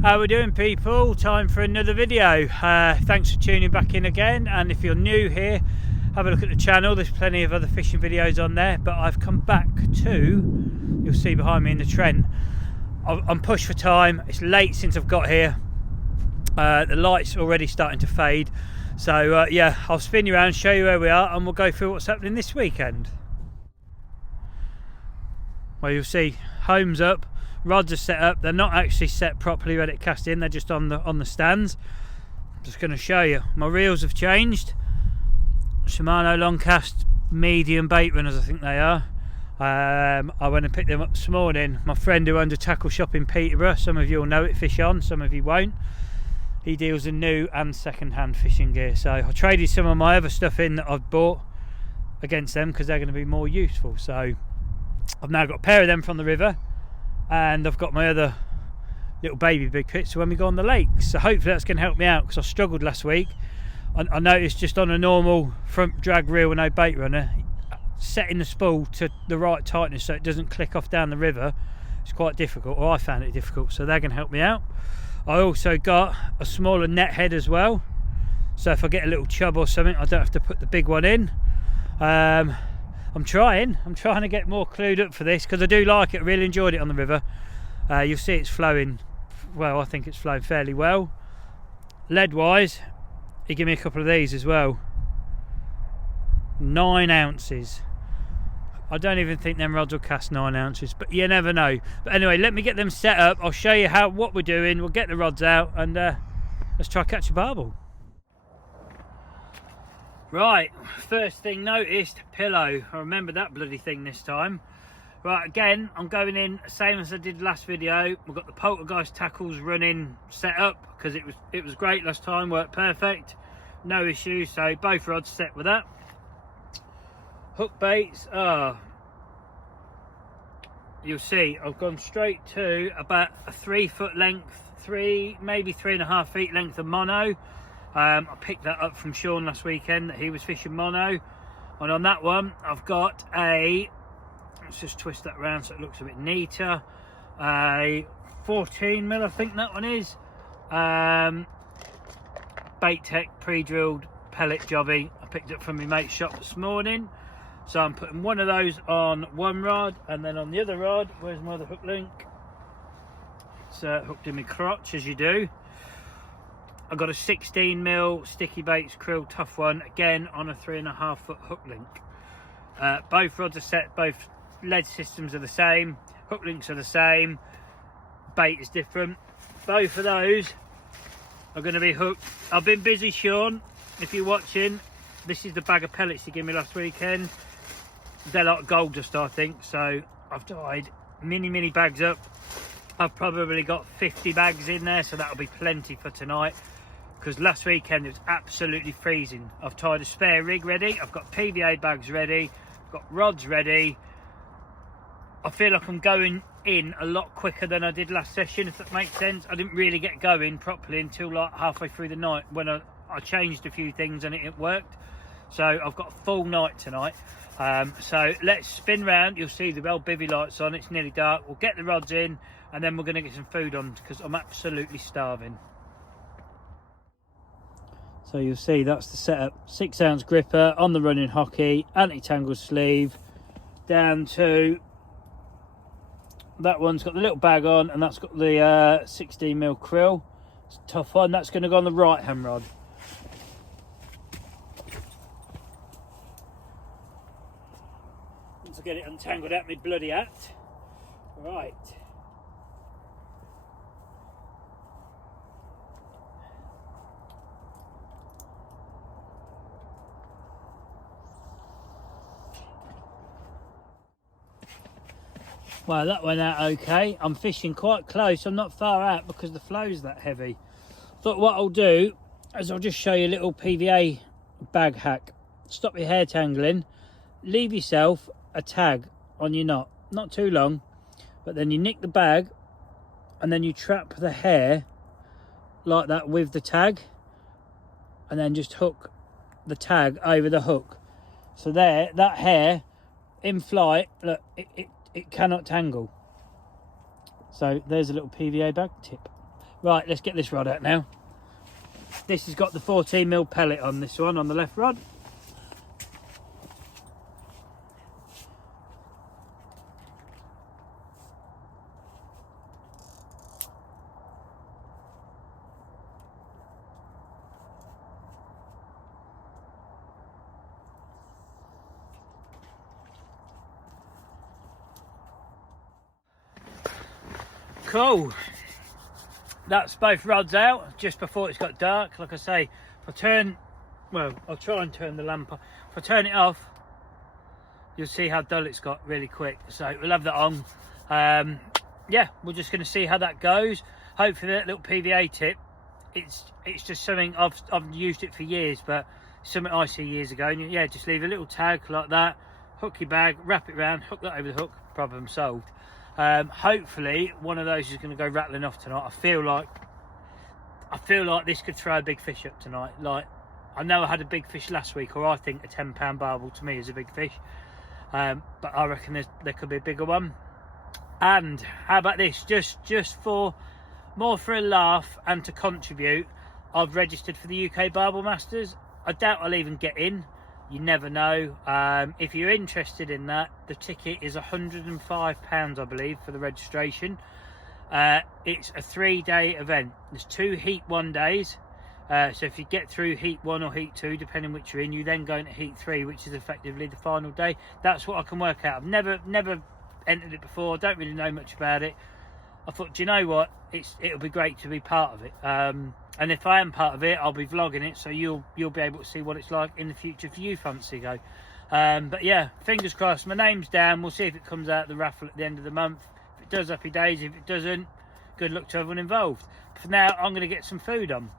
How we doing, people? Time for another video. Thanks for tuning back in again, and if you're new here, have a look at the channel. There's plenty of other fishing videos on there, but I've come back to, you'll see behind me in the Trent, I'm pushed for time. It's late since I've got here. The light's already starting to fade, so yeah, I'll spin you around, show you where we are, and we'll go through what's happening this weekend. Well, you'll see home's up, rods are set up. They're not actually set properly ready to cast in, they're just on the stands. I'm just going to show you. My reels have changed. Shimano long cast medium bait runners, I think they are. I went and picked them up this morning. My friend who owns a tackle shop in Peterborough, some of you will know it, Fish On, some of you won't. He deals in new and second hand fishing gear, so I traded some of my other stuff in that I've bought against them because they're going to be more useful. So I've now got a pair of them from the river, and I've got my other little baby big pits when we go on the lake. So hopefully that's going to help me out, because I struggled last week. I noticed just on a normal front drag reel with no bait runner, setting the spool to the right tightness so it doesn't click off down the river, it's quite difficult, or I found it difficult. So they're going to help me out. I also got a smaller net head as well, so if I get a little chub or something, I don't have to put the big one in. I'm trying to get more clued up for this, because I do like it. I really enjoyed it on the river. You'll see it's flowing well. I think it's flowing fairly well. Lead wise, he gave me a couple of these as well, 9 ounces. I don't even think them rods will cast 9 ounces, but you never know. But anyway, let me get them set up. I'll show you what we're doing. We'll get the rods out, and let's try catch a barbel. Right, first thing noticed, pillow. I remember that bloody thing this time. Right, again, I'm going in same as I did last video. We've got the poltergeist tackles running set up, because it was great last time, worked perfect, no issues. So both rods set with that. Hook baits are, you'll see I've gone straight to about a 3 foot length, maybe 3.5 feet length of mono. I picked that up from Sean last weekend, that he was fishing mono, and on that one I've got a, let's just twist that around so it looks a bit neater, a 14 mil I think that one is, Bait Tech pre-drilled pellet jobby. I picked it from my mate's shop this morning. So I'm putting one of those on one rod, and then on the other rod, where's my other hook link? It's hooked in my crotch, as you do. I've got a 16 mil Sticky Baits Krill Tough One, again on a 3.5 foot hook link. Both rods are set, both lead systems are the same, hook links are the same, bait is different. Both of those are going to be hooked. I've been busy, Sean, if you're watching. This is the bag of pellets you gave me last weekend. They're like gold dust, I think, so I've tied mini bags up. I've probably got 50 bags in there, so that'll be plenty for tonight, because last weekend it was absolutely freezing. I've tied a spare rig ready, I've got PVA bags ready, I've got rods ready. I feel like I'm going in a lot quicker than I did last session, if that makes sense. I didn't really get going properly until like halfway through the night, when I changed a few things and it worked. So I've got a full night tonight. So let's spin round. You'll see the bell bivvy lights on. It's nearly dark. We'll get the rods in, and then we're going to get some food on, because I'm absolutely starving. So you'll see that's the setup. 6 ounce gripper on the running hockey, anti-tangle sleeve, down to that one's got the little bag on, and that's got the 16 mil krill. It's a tough one. That's going to go on the right hand rod. To get it untangled out my bloody hat. Right. Well, that went out okay. I'm fishing quite close. I'm not far out because the flow's that heavy. Thought what I'll do is I'll just show you a little PVA bag hack. Stop your hair tangling. Leave yourself a tag on your knot, not too long, but then you nick the bag, and then you trap the hair like that with the tag, and then just hook the tag over the hook. So there, that hair in flight, look, it cannot tangle. So there's a little PVA bag tip. Right, let's get this rod out now. This has got the 14mm pellet on this one, on the left rod. Cool. That's both rods out just before it's got dark. Like I say, if I turn, well, I'll try and turn the lamp off. If I turn it off, you'll see how dull it's got really quick. So we'll have that on. Yeah, we're just going to see how that goes. Hopefully that little PVA tip, it's just something I've used it for years, but something I see years ago. And yeah, just leave a little tag like that, hook your bag, wrap it around, hook that over the hook, problem solved. Hopefully one of those is going to go rattling off tonight. I feel like this could throw a big fish up tonight. Like, I know I had a big fish last week, or I think a 10-pound barbel to me is a big fish, but I reckon there could be a bigger one. And how about this, just for more for a laugh and to contribute, I've registered for the UK Barbel Masters. I doubt I'll even get in, you never know. If you're interested in that, the ticket is £105, I believe, for the registration. It's a 3-day event. There's 2 heat 1 days, so if you get through heat 1 or heat 2, depending which you're in, you then go into heat 3, which is effectively the final day. That's what I can work out. I've never entered it before, don't really know much about it. I thought, do you know what, it'll be great to be part of it, and if I am part of it, I'll be vlogging it, so you'll be able to see what it's like in the future if you fancy go. But yeah, fingers crossed. My name's down. We'll see if it comes out the raffle at the end of the month. If it does, happy days. If it doesn't, good luck to everyone involved. For now, I'm going to get some food on.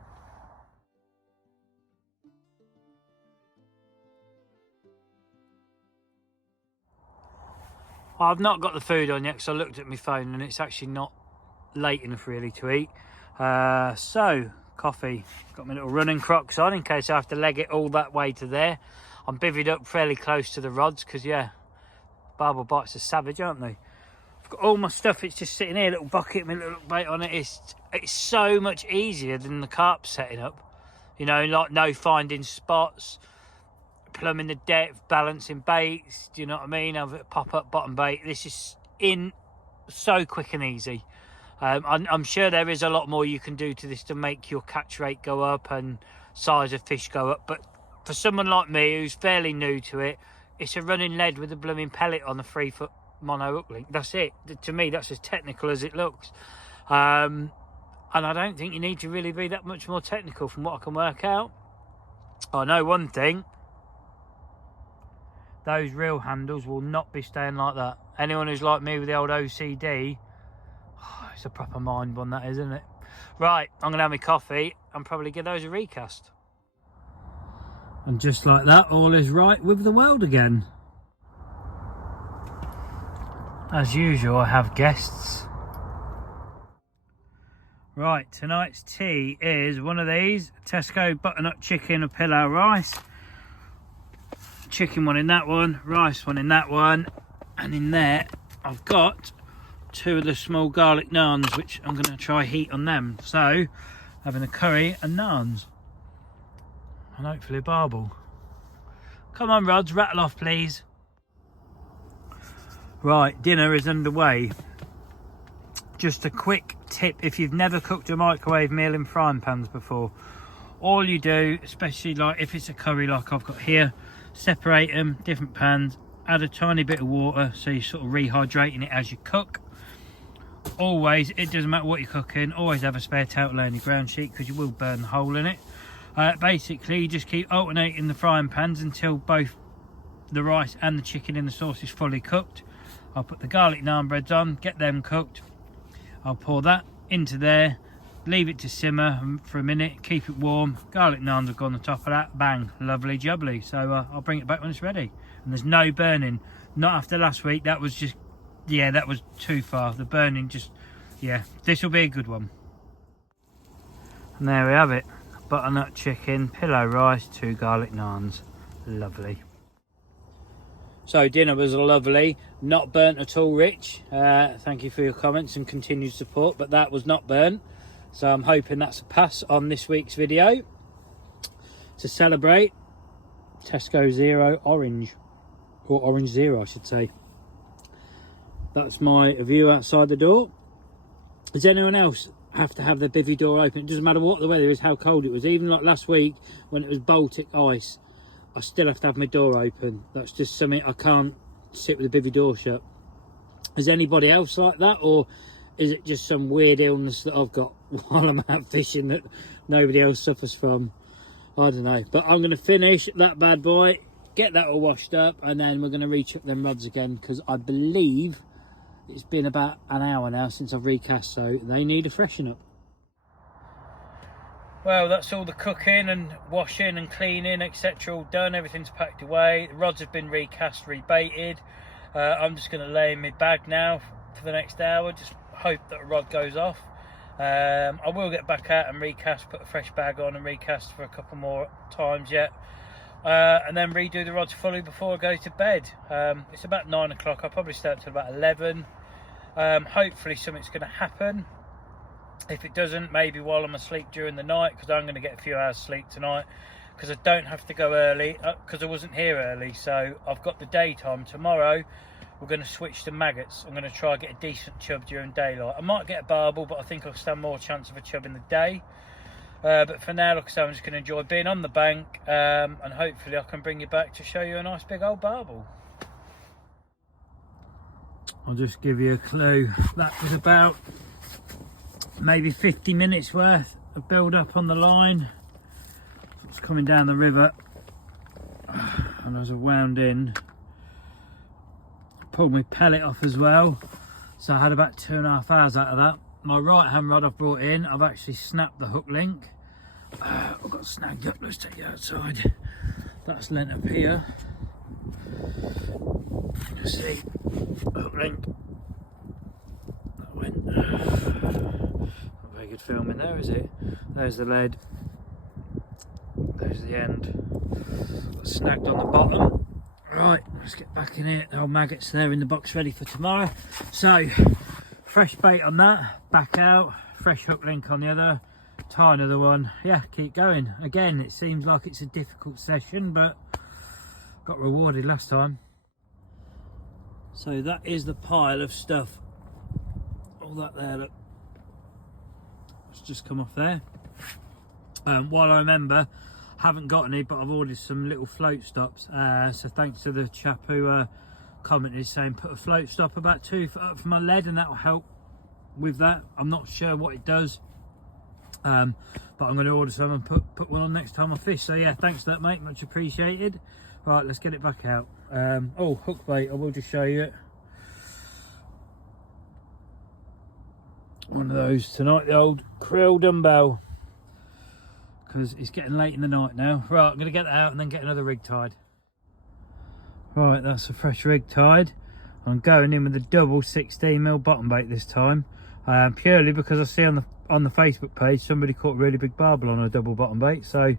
I've not got the food on yet because I looked at my phone and it's actually not late enough really to eat. So coffee, got my little running Crocs on in case I have to leg it all that way to there. I'm bivvied up fairly close to the rods because yeah, barbel bites are savage, aren't they? I've got all my stuff, it's just sitting here, little bucket, my little bait on it. It's so much easier than the carp setting up, you know, like no finding spots, plumbing the depth, balancing baits, do you know what I mean? Have a pop-up bottom bait. This is in so quick and easy. I'm sure there is a lot more you can do to this to make your catch rate go up and size of fish go up, but for someone like me who's fairly new to it, it's a running lead with a blooming pellet on a 3-foot mono hook link. That's it. To me, that's as technical as it looks, and I don't think you need to really be that much more technical from what I can work out. I know one thing, those reel handles will not be staying like that. Anyone who's like me with the old OCD, it's a proper mind one, that is, isn't it? Right, I'm gonna have my coffee and probably give those a recast. And just like that, all is right with the world again. As usual, I have guests. Right, tonight's tea is one of these Tesco butternut chicken, a pillow rice. Chicken one in that one, rice one in that one, and in there I've got 2 of the small garlic naans, which I'm going to try heat on them. So having a curry and naans and hopefully a barbel. Come on rods, rattle off please. Right, dinner is underway. Just a quick tip, if you've never cooked a microwave meal in frying pans before, all you do, especially like if it's a curry like I've got here, separate them, different pans, add a tiny bit of water so you're sort of rehydrating it as you cook. Always, it doesn't matter what you're cooking, always have a spare towel on your ground sheet because you will burn the hole in it. Basically, you just keep alternating the frying pans until both the rice and the chicken in the sauce is fully cooked. I'll put the garlic naan breads on, get them cooked. I'll pour that into there, leave it to simmer for a minute, keep it warm. Garlic naans will go on the top of that, bang, lovely jubbly. So I'll bring it back when it's ready. And there's no burning, not after last week. That was just, yeah, that was too far. The burning just, yeah, this will be a good one. And there we have it, butternut chicken, pillow rice, 2 garlic naans, lovely. So dinner was lovely, not burnt at all, Rich. Thank you for your comments and continued support, but that was not burnt. So I'm hoping that's a pass on this week's video to celebrate Tesco Zero Orange, or Orange Zero I should say. That's my view outside the door. Does anyone else have to have their bivvy door open? It doesn't matter what the weather is, how cold it was. Even like last week when it was Baltic ice, I still have to have my door open. That's just something I can't sit with the bivvy door shut. Is anybody else like that, or is it just some weird illness that I've got while I'm out fishing that nobody else suffers from? I don't know. But I'm going to finish that bad boy, get that all washed up, and then we're going to reach up them rods again, because I believe it's been about an hour now since I've recast, so they need a freshen up. Well, that's all the cooking and washing and cleaning, etc. all done. Everything's packed away. The rods have been recast, rebaited. I'm just going to lay in my bag now for the next hour. Just hope that a rod goes off. I will get back out and recast, put a fresh bag on and recast for a couple more times yet. And then redo the rods fully before I go to bed. It's about 9 o'clock. I'll probably stay up till about 11. Hopefully something's going to happen. If it doesn't, maybe while I'm asleep during the night, because I'm going to get a few hours sleep tonight, because I don't have to go early, because I wasn't here early. So I've got the daytime. Tomorrow we're going to switch to maggots. I'm going to try and get a decent chub during daylight. I might get a barbel, but I think I'll stand more chance of a chub in the day. But for now, like I said, I'm just going to enjoy being on the bank, and hopefully I can bring you back to show you a nice big old barbel. I'll just give you a clue. That was about maybe 50 minutes worth of build up on the line. It's coming down the river, and as I wound in, pulled my pellet off as well, so I had about 2.5 hours out of that. My right hand rod I've brought in, I've actually snapped the hook link. I've got snagged up. Let's take it outside. That's lent up here. You see, hook link. That went. Not very good filming there, is it? There's the lead. There's the end. Got snagged on the bottom. Right, let's get back in here. The old maggots there in the box ready for tomorrow. So, fresh bait on that, back out, fresh hook link on the other, tie another one. Yeah, keep going. Again, it seems like it's a difficult session, but got rewarded last time. So that is the pile of stuff. All that there, look. It's just come off there. While I remember, haven't got any, but I've ordered some little float stops. So thanks to the chap who commented saying put a float stop about 2 foot up for my lead, and that will help with that. I'm not sure what it does, but I'm going to order some and put one on next time I fish. So yeah, thanks for that, mate, much appreciated. Right, let's get it back out. Oh, hook bait, I will just show you it. One of those tonight, the old krill dumbbell, because it's getting late in the night now. Right, I'm going to get that out and then get another rig tied. Right, that's a fresh rig tied. I'm going in with a double 16mm bottom bait this time, purely because I see on the Facebook page somebody caught a really big barbel on a double bottom bait, so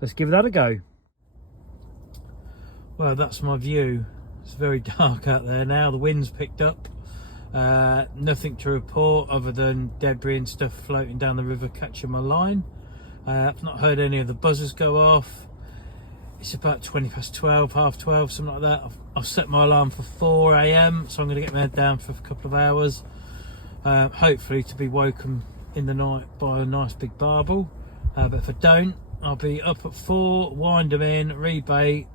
let's give that a go. Well, that's my view. It's very dark out there now. The wind's picked up. Nothing to report other than debris and stuff floating down the river catching my line. I've not heard any of the buzzers go off. It's about 20 past 12, half 12, something like that. I've set my alarm for 4 AM, so I'm going to get my head down for a couple of hours. Hopefully to be woken in the night by a nice big barbel. But if I don't, I'll be up at 4, wind them in, rebait,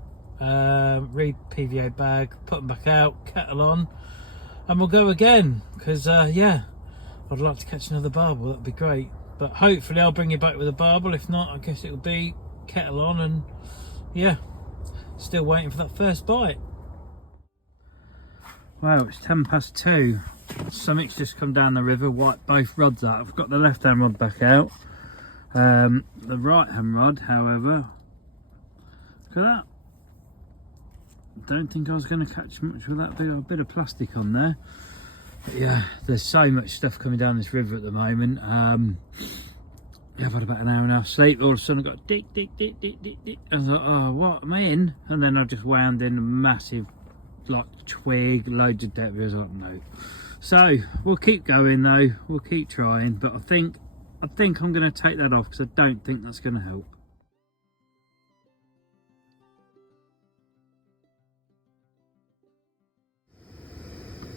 re-PVA bag, put them back out, kettle on, and we'll go again. Because, yeah, I'd like to catch another barbel, that'd be great. But hopefully I'll bring you back with a barbel. If not, I guess it'll be kettle on, and yeah, still waiting for that first bite. Wow, it's 10 past 2. Something's just come down the river, wiped both rods out. I've got the left hand rod back out. The right hand rod, however, look at that. Don't think I was going to catch much with that bit of plastic on there. But yeah, there's so much stuff coming down this river at the moment. I've had about an hour and a half sleep. All of a sudden I got dick. I was like, oh, what, am I in? And then I just wound in a massive, like, twig, loads of debris. I was like, no. So we'll keep going though. We'll keep trying. But I think I think I'm going to take that off because I don't think that's going to help.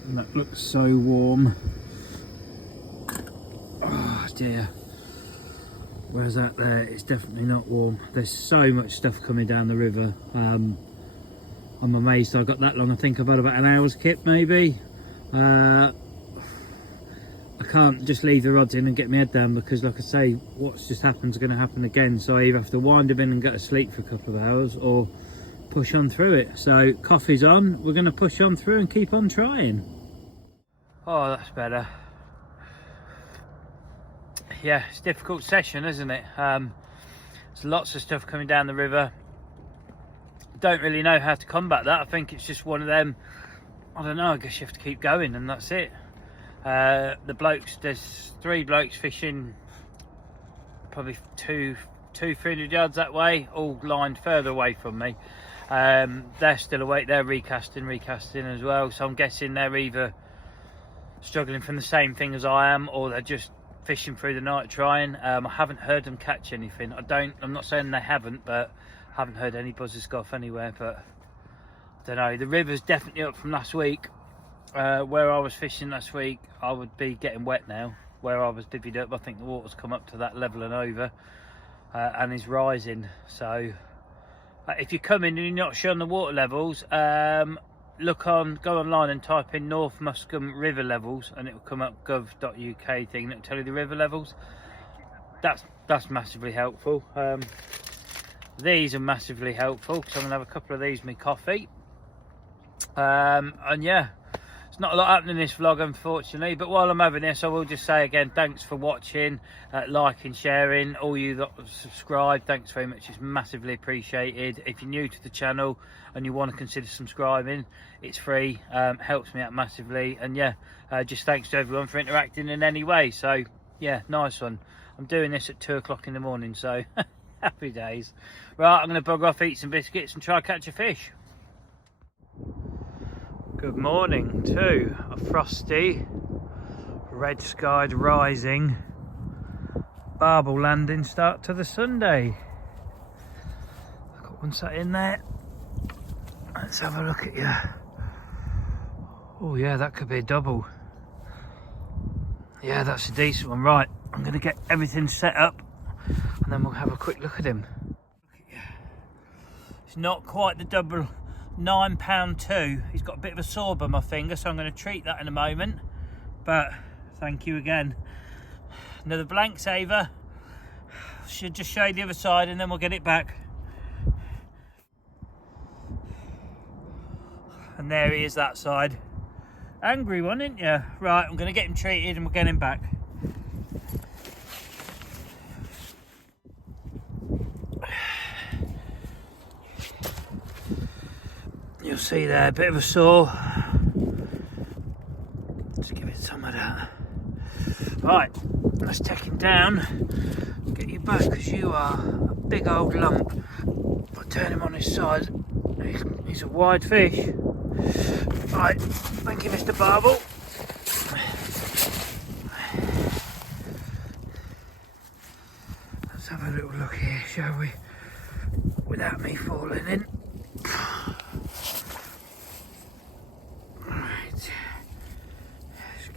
And that looks so warm. Oh dear. Whereas that there, it's definitely not warm. There's so much stuff coming down the river. I'm amazed I got that long. I think I've had about an hour's kip maybe. I can't just leave the rods in and get my head down because, like I say, what's just happened is going to happen again. So I either have to wind them in and go to sleep for a couple of hours or push on through it. So coffee's on. We're going to push on through and keep on trying. Oh, that's better. Yeah, it's a difficult session, isn't it? There's lots of stuff coming down the river. Don't really know how to combat that. I think it's just one of them, I don't know, I guess you have to keep going and that's it. The blokes, there's 3 blokes fishing probably 300 yards that way, all lined further away from me. They're still awake, they're recasting as well, so I'm guessing they're either struggling from the same thing as I am or they're just fishing through the night trying. I haven't heard them catch anything. I'm not saying they haven't, but I haven't heard any buzzers go off anywhere. But I don't know, the river's definitely up from last week. Where I was fishing last week, I would be getting wet now. Where I was divvied up, I think the water's come up to that level and over, and is rising. So if you come in and you're not sure on the water levels, go online and type in North Muscombe river levels and it will come up gov.uk thing that will tell you the river levels. That's massively helpful. These are massively helpful because I'm gonna have a couple of these with my coffee. And yeah, it's not a lot happening in this vlog unfortunately, but while I'm having this I will just say again, thanks for watching, liking, sharing. All you that have subscribed, thanks very much, it's massively appreciated. If you're new to the channel and you want to consider subscribing, it's free, helps me out massively. And yeah, just thanks to everyone for interacting in any way. So yeah, nice one. I'm doing this at 2 o'clock in the morning, so happy days. Right, I'm going to bug off, eat some biscuits and try catch a fish. Good morning to a frosty, red skied rising barbel landing start to the Sunday. I've got one sat in there. Let's have a look at you. Oh yeah, that could be a double. Yeah, that's a decent one. Right, I'm going to get everything set up and then we'll have a quick look at him. It's not quite the double. £9.2. He's got a bit of a sore by my finger, so I'm going to treat that in a moment. But thank you again. Another blank saver. Should just show you the other side and then we'll get it back. And there he is, that side. Angry one, isn't you? Right, I'm going to get him treated and we'll get him back. You'll see there, a bit of a sore. Just give it some of that. Right, let's take him down, get you back because you are a big old lump. I'll turn him on his side. He's a wide fish. Right, thank you, Mr. Barbel. Let's have a little look here, shall we? Without me falling in.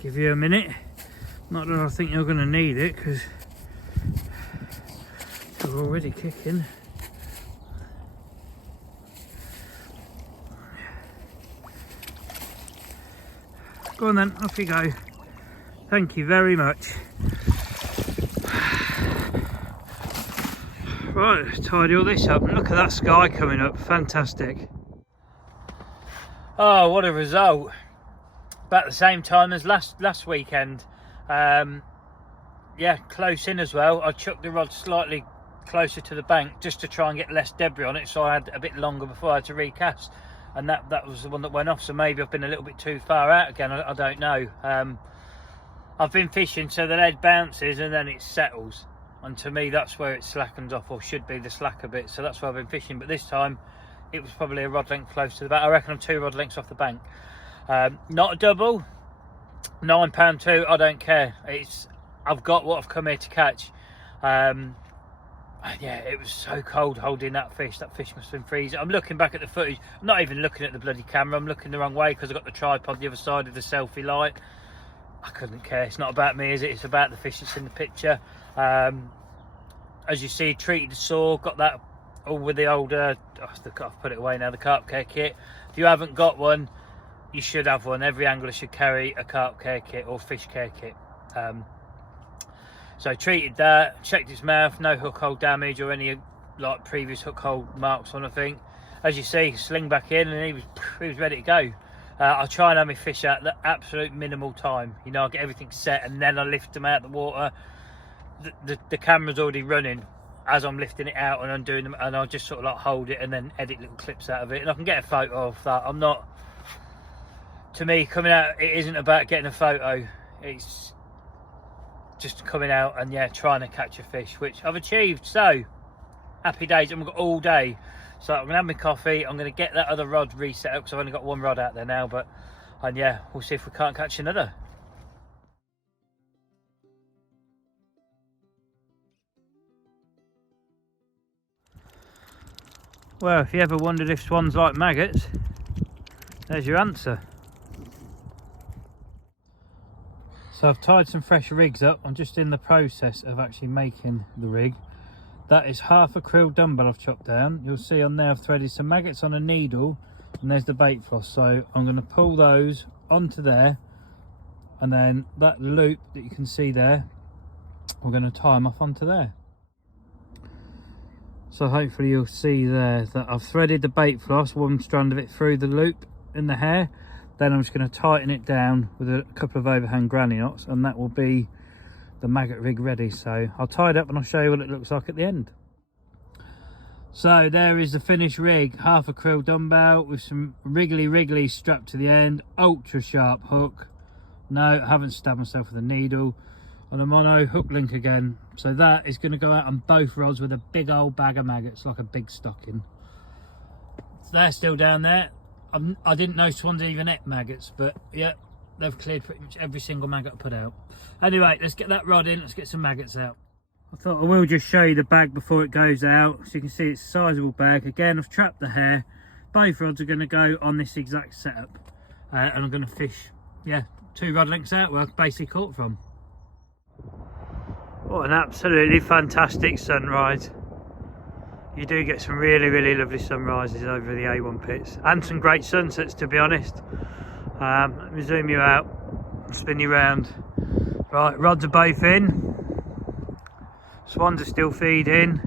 Give you a minute. Not that I think you're going to need it because you're already kicking. Go on then, off you go. Thank you very much. Right, let's tidy all this up. Look at that sky coming up, fantastic. Oh, what a result. About the same time as last weekend. Yeah, close in as well. I chucked the rod slightly closer to the bank just to try and get less debris on it, so I had a bit longer before I had to recast, and that was the one that went off. So maybe I've been a little bit too far out again, I don't know. I've been fishing so the lead bounces and then it settles, and to me that's where it slackens off, or should be the slacker bit, so that's where I've been fishing. But this time it was probably a rod length close to the bank. I reckon I'm 2 rod lengths off the bank. Not a double, £9.2, I don't care. I've got what I've come here to catch. Yeah, it was so cold holding that fish. That fish must have been freezing. I'm looking back at the footage. I'm not even looking at the bloody camera. I'm looking the wrong way because I've got the tripod the other side of the selfie light. I couldn't care. It's not about me, is it? It's about the fish that's in the picture. As you see, treated the saw. Got that all with the old, I've put it away now, the carp care kit. If you haven't got one, you should have one. Every angler should carry a carp care kit or fish care kit. So treated that, checked its mouth, no hook hole damage or any like previous hook hole marks on, I think. As you see, sling back in and he was ready to go. I'll try and have my fish out the absolute minimal time. You know, I get everything set and then I lift them out of the water. The camera's already running as I'm lifting it out and undoing them, and I'll just sort of like hold it and then edit little clips out of it. And I can get a photo of that. I'm not, to me, coming out, it isn't about getting a photo. It's just coming out and yeah, trying to catch a fish, which I've achieved. So happy days. I've got all day, so I'm gonna have my coffee. I'm gonna get that other rod reset up because I've only got one rod out there now, and yeah, we'll see if we can't catch another. Well, if you ever wondered if swans like maggots, there's your answer. So I've tied some fresh rigs up. I'm just in the process of actually making the rig. That is half a krill dumbbell I've chopped down. You'll see on there I've threaded some maggots on a needle, and there's the bait floss. So I'm going to pull those onto there, and then that loop that you can see there, we're going to tie them off onto there. So hopefully you'll see there that I've threaded the bait floss, one strand of it through the loop in the hair. Then I'm just going to tighten it down with a couple of overhand granny knots, and that will be the maggot rig ready. So I'll tie it up and I'll show you what it looks like at the end. So there is the finished rig, half a krill dumbbell with some wriggly strapped to the end, ultra sharp hook. No, I haven't stabbed myself with a needle. On a mono hook link again. So that is going to go out on both rods with a big old bag of maggots, like a big stocking. So they're still down there. I didn't know swans even ate maggots, but yeah, they've cleared pretty much every single maggot I put out. Anyway, let's get that rod in, let's get some maggots out. I thought I will just show you the bag before it goes out. So you can see it's a sizable bag. Again, I've trapped the hair. Both rods are going to go on this exact setup. And I'm going to fish, yeah, 2 rod links out where I basically caught from. What an absolutely fantastic sunrise. You do get some really lovely sunrises over the A1 pits, and some great sunsets, to be honest. Let me zoom you out, spin you round. Right, rods are both in. Swans are still feeding.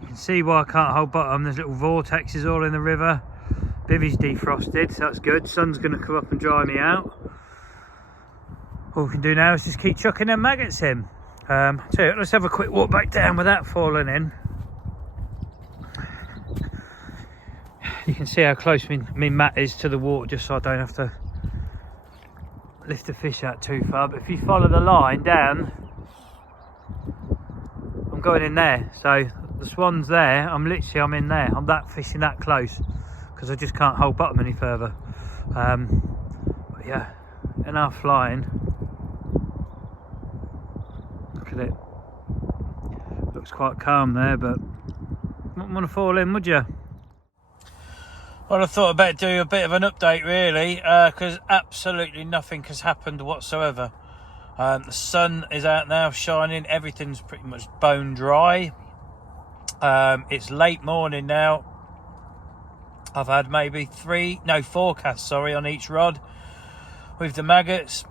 You can see why I can't hold bottom. There's little vortexes all in the river. Bivvy's defrosted, so that's good. Sun's going to come up and dry me out. All we can do now is just keep chucking them maggots in. So let's have a quick walk back down with that falling in. You can see how close my mat is to the water, just so I don't have to lift the fish out too far. But if you follow the line down, I'm going in there. So the swan's there, I'm in there. I'm fishing that close because I just can't hold bottom any further. But yeah, in our flying, look at it. Looks quite calm there, but wouldn't want to fall in, would you? Well, I thought I'd better do a bit of an update, really, because absolutely nothing has happened whatsoever. The sun is out now, shining. Everything's pretty much bone dry. It's late morning now. I've had maybe 4 casts, on each rod with the maggots.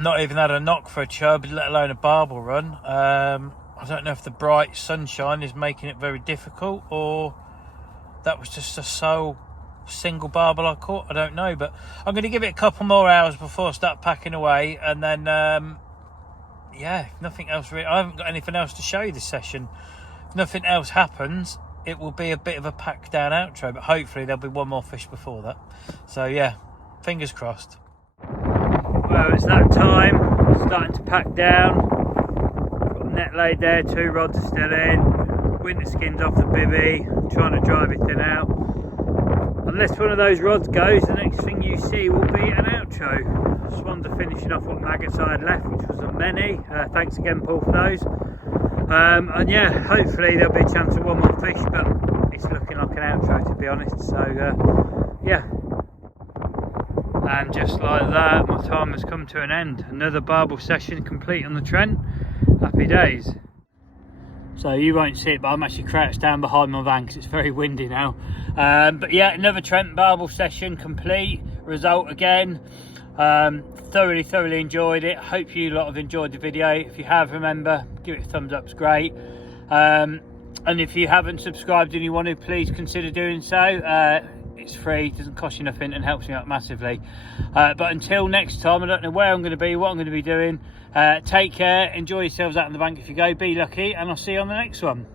Not even had a knock for a chub, let alone a barbel run. I don't know if the bright sunshine is making it very difficult, or that was just a sole single barbel I caught. I don't know, but I'm going to give it a couple more hours before I start packing away, and then yeah, nothing else really. I haven't got anything else to show you this session. If nothing else happens, it will be a bit of a pack down outro, but hopefully there'll be one more fish before that. So yeah, fingers crossed. Well, it's that time. I'm starting to pack down. Got the net laid there, 2 rods are still in. Winter skins off the bivvy, trying to dry everything out. unless one of those rods goes, the next thing you see will be an outro. Swans are finishing off what maggots I had left, which was a many. Thanks again, Paul, for those. And yeah, hopefully there'll be a chance of one more fish, but it's looking like an outro, to be honest. So yeah, and just like that, my time has come to an end. Another barbel session complete on the Trent. Happy days. So you won't see it, but I'm actually crouched down behind my van because it's very windy now. But yeah, another Trent barbel session complete. Result again. Thoroughly enjoyed it. Hope you lot have enjoyed the video. If you have, remember, give it a thumbs up, it's great. And if you haven't subscribed and you want to, please consider doing so. It's free, doesn't cost you nothing, and helps me out massively. But until next time, I don't know where I'm going to be, what I'm going to be doing. Take care, enjoy yourselves out on the bank if you go, be lucky, and I'll see you on the next one.